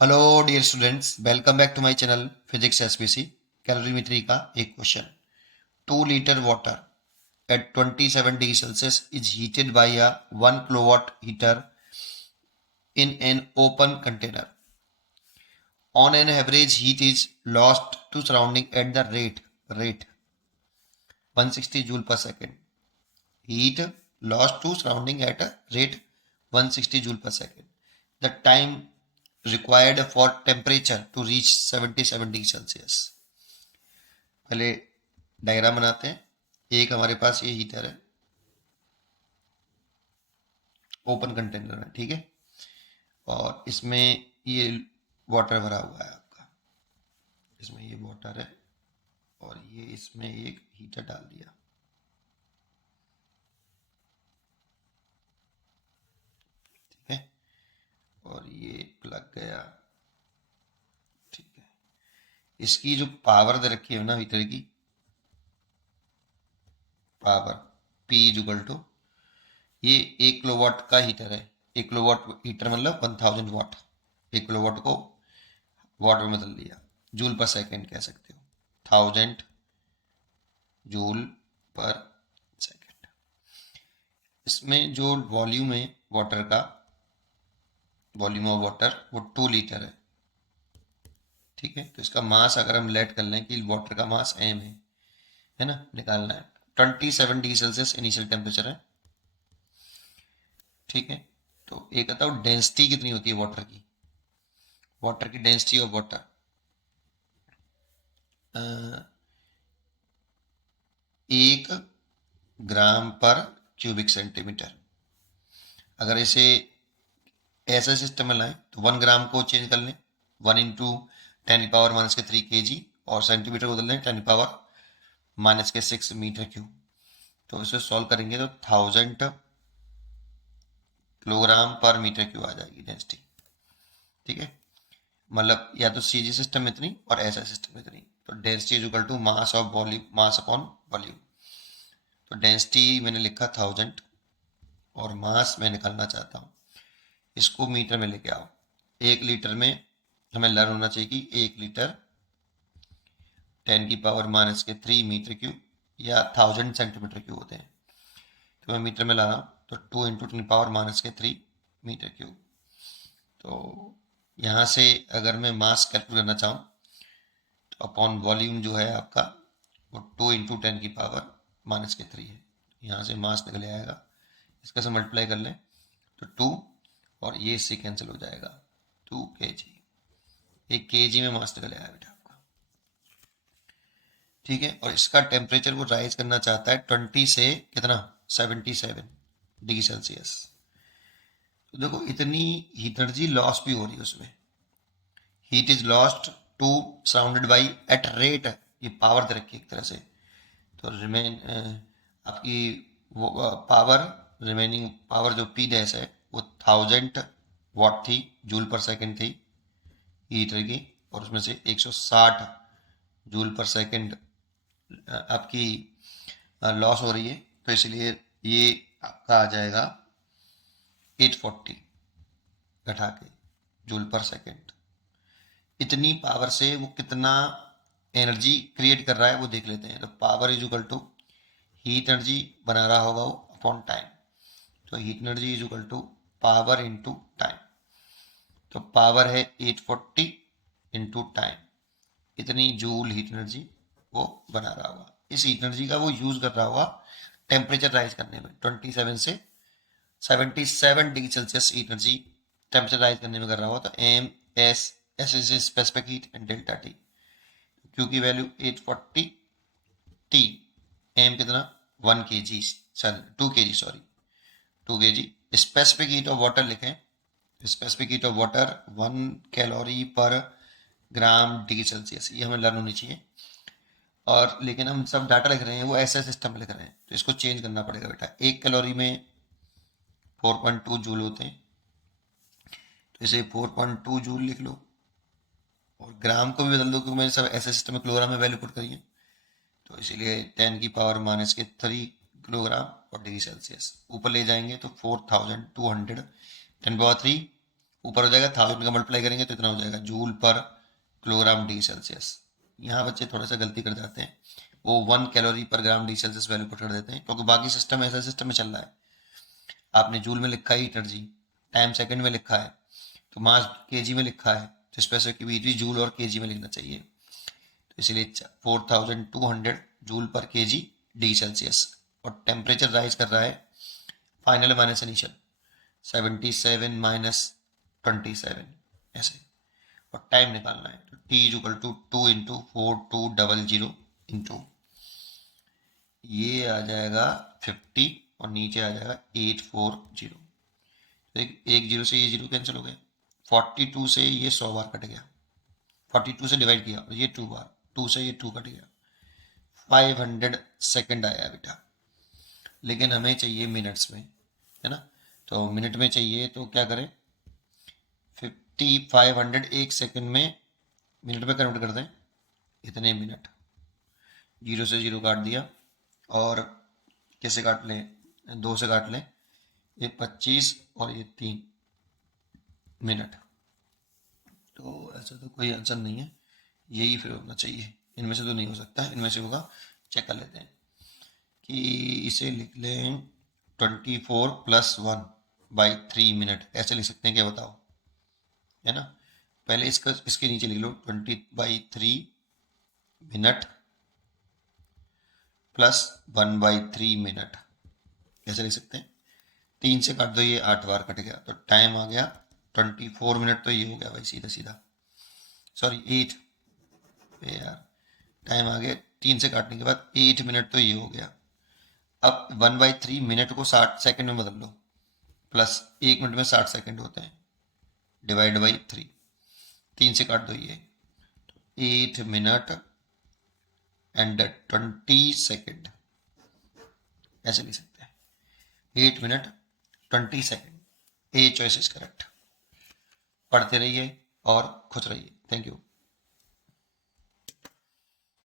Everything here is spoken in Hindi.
Hello dear students, welcome back to my channel physics SPC. Calorimetry का एक question. 2 litre water at 27 degree Celsius is heated by a 1 kilowatt heater in an open container. On an average, heat is lost to surrounding at the rate 160 joule per second. Heat lost to surrounding at a rate 160 joule per second. The time required for temperature to reach 77 degree Celsius. पहले डायग्राम बनाते हैं. एक हमारे पास ये हीटर है, ओपन कंटेनर है, ठीक है. और इसमें ये वाटर भरा हुआ है आपका. इसमें ये वाटर है और ये इसमें एक हीटर डाल दिया, ठीक है. और ये प्लग गया, ठीक है. इसकी जो पावर दे रखी है ना हीटर की, पावर P इक्वल टू, ये 1 किलोवाट का हीटर है. 1 किलोवाट हीटर मतलब 1000 वाट. 1 किलोवाट को वाट में बदल दिया, जूल पर सेकंड कह सकते हो. 1000 जूल पर सेकंड. इसमें जो वॉल्यूम है वाटर का, वॉल्यूम ऑफ वाटर वो 2 लीटर है, ठीक है. तो इसका मास अगर हम लेट कर लें कि वाटर का मास m है ना, निकालना है. 27 डिग्री सेल्सियस इनिशियल टेम्परेचर है, ठीक है. तो एक बताओ डेंसिटी कितनी होती है वाटर की. वाटर की डेंसिटी ऑफ वाटर 1 ग्राम पर क्यूबिक सेंटीमीटर. अगर इसे ऐसा सिस्टम में लाएं तो 1 ग्राम को चेंज कर लें, 1 × 10⁻³ और सेंटीमीटर को बदल लें 10⁻⁻6 मीटर क्यूब. तो इसे सॉल्व करेंगे तो 1000 किलोग्राम पर मीटर क्यूब आ जाएगी डेंसिटी, ठीक है. मतलब या तो सीजी सिस्टम में इतनी और ऐसा सिस्टम में इतनी. तो density is equal to mass of volume, mass upon volume. तो डेंसिटी मैंने लिखा 1000 और मास मैं निकालना चाहता हूँ. इसको मीटर में लेके आओ. 1 लीटर में हमें लर्न होना चाहिए कि 1 लीटर 10⁻³ मीटर क्यूब या 1000 सेंटीमीटर क्यूब होते हैं. तो मैं मीटर में ला रहा हूँ तो 2 × 10⁻³ मीटर क्यूब. तो यहाँ से अगर मैं मास कैलकुलेट करना चाहूँ तो अपॉन वॉल्यूम जो है आपका वो 2 × 10⁻³ है. यहाँ से मास निकल आएगा, इसका से मल्टीप्लाई कर लें तो 2 और ये इससे कैंसिल हो जाएगा 2 kg. 1 kg में मास निकल आया बेटा आपका, ठीक है. और इसका टेम्परेचर वो राइज करना चाहता है 20 से कितना 77 डिग्री सेल्सियस. तो देखो इतनी हीट एनर्जी लॉस भी हो रही है उसमें. Heat is lost to surrounded by at rate, ये पावर दे रखी है एक तरह से. तो रिमेन आपकी वो पावर, रिमेनिंग पावर जो पी डैश है वो 1000 वाट थी, जूल पर सेकंड थी हीटर की. और उसमें से 160 जूल पर सेकंड आपकी लॉस हो रही है. तो इसलिए ये आपका आ जाएगा 840 घटा के जूल पर सेकंड. इतनी पावर से वो कितना एनर्जी क्रिएट कर रहा है वो देख लेते हैं. तो power is equal to heat energy बना रहा होगा वो अपॉन टाइम. तो heat energy is equal to power into time. तो पावर है 840 इंटू टाइम. इतनी जूल हीट एनर्जी वो बना रहा होगा. इस हीट एनर्जी का वो यूज कर रहा होगा टेम्परेचर राइज करने में. 27 से 77 degree Celsius heat energy temperature rise करने में कर रहा होगा. तो M S S is specific heat and delta T. Q की वैल्यू 840, टी एम कितना 1 kg, 2 kg sorry 2 kg. Specific heat of water लिखें. Specific heat of water 1 calorie पर ग्राम डिग्री सेल्सियस. ये हमें लर्न होनी चाहिए. और लेकिन हम सब डाटा लिख रहे हैं वो ऐसे सिस्टम में लिख रहे हैं तो इसको चेंज करना पड़ेगा बेटा. 1 कैलोरी में 4.2 जूल होते हैं, तो इसे 4.2 जूल लिख लो. और ग्राम को भी बदल दो क्योंकि मैंने सब ऐसे सिस्टम में किलोग्राम में वैल्यू पुट करी है. तो इसीलिए 10⁻³ किलोग्राम और डिग्री सेल्सियस ऊपर ले जाएंगे तो 4200 10⁻³ ऊपर हो जाएगा 1000 का मल्टीप्लाई करेंगे तो इतना हो जाएगा जूल पर किलोग्राम डी सेल्सियस। यहाँ बच्चे थोड़ा सा गलती कर जाते हैं, वो 1 कैलोरी पर ग्राम डी सेल्सियस वैल्यू पुट कर देते हैं, क्योंकि बाकी सिस्टम ऐसा सिस्टम में चल रहा है। आपने जूल में लिखा है हीटर जी, टाइम सेकंड में लिखा है, तो मास केजी में लिखा है, तो स्पेसिफिक जूल और केजी में लिखना चाहिए। तो इसलिए 4200 जूल पर केजी डी सेल्सियस, और टेम्परेचर राइज कर रहा है फाइनल माइनस इनिशियल 77 माइनस 27 ऐसे, और टाइम निकालना है। तो T is equal to 2 into 4200 into ये आ जाएगा 50 और नीचे आ जाएगा 840। तो एक जीरो से ये जीरो कैंसिल हो गया, 42 से ये 100 बार कट गया, 42 से डिवाइड किया और ये 2 बार, 2 से ये 2 कट गया, 500 सेकंड आया बेटा। लेकिन हमें चाहिए मिनट्स में, है ना, तो मिनट में चाहिए तो क्या करें, 500 एक सेकंड में मिनट में कन्वर्ट कर दें, इतने मिनट, जीरो से जीरो काट दिया, और कैसे काट लें, 2 से काट लें, ये 25 और ये 3 मिनट। तो ऐसा तो कोई आंसर नहीं है, यही फिर होना चाहिए, इनमें से तो नहीं हो सकता, इनमें से होगा, चेक कर लेते हैं कि इसे लिख लें 24 + 1/3 मिनट, ऐसे लिख सकते हैं क्या बताओ, है ना। पहले इसका इसके नीचे लिख लो 20/3 मिनट प्लस 1/3 मिनट, कैसे लिख सकते हैं, 3 से काट दो, ये 8 बार कट गया, तो टाइम आ गया 24 मिनट, तो ये हो गया भाई सीधा सीधा, सॉरी 8 यार, टाइम आ गया 3 से काटने के बाद 8 मिनट, तो ये हो गया। अब 1/3 मिनट को 60 सेकंड में बदल लो, प्लस 1 मिनट में 60 सेकंड होते हैं, डिवाइड बाई 3, 3 से काट दो ये, 8 मिनट एंड 20 सेकंड, ऐसे लिख सकते हैं, 8 minute 20 second. A choice is correct. पढ़ते रहिए और खुश रहिए। Thank you.